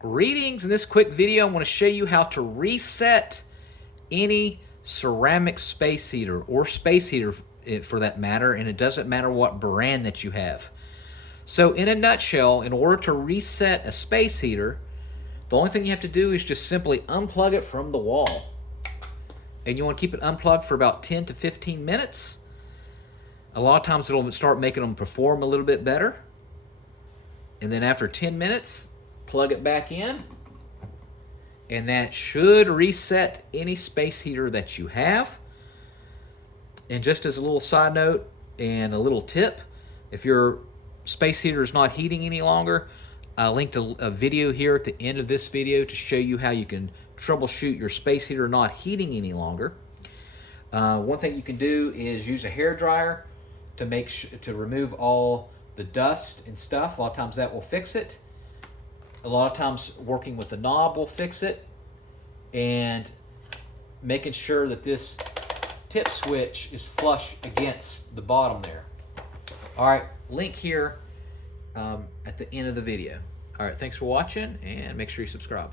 Greetings. In this quick video, I want to show you how to reset any ceramic space heater or space heater for that matter, and it doesn't matter what brand that you have. So in a nutshell, in order to reset a space heater, the only thing you have to do is just simply unplug it from the wall. And you want to keep it unplugged for about 10 to 15 minutes. A lot of times it'll start making them perform a little bit better. And then after 10 minutes, plug it back in, and that should reset any space heater that you have. And just as a little side note and a little tip, if your space heater is not heating any longer, I linked a video here at the end of this video to show you how you can troubleshoot your space heater not heating any longer. One thing you can do is use a hair dryer to remove all the dust and stuff. A lot of times that will fix it. A lot of times working with the knob will fix it, and making sure that this tip switch is flush against the bottom there. All right, link here at the end of the video. All right, thanks for watching, and make sure you subscribe.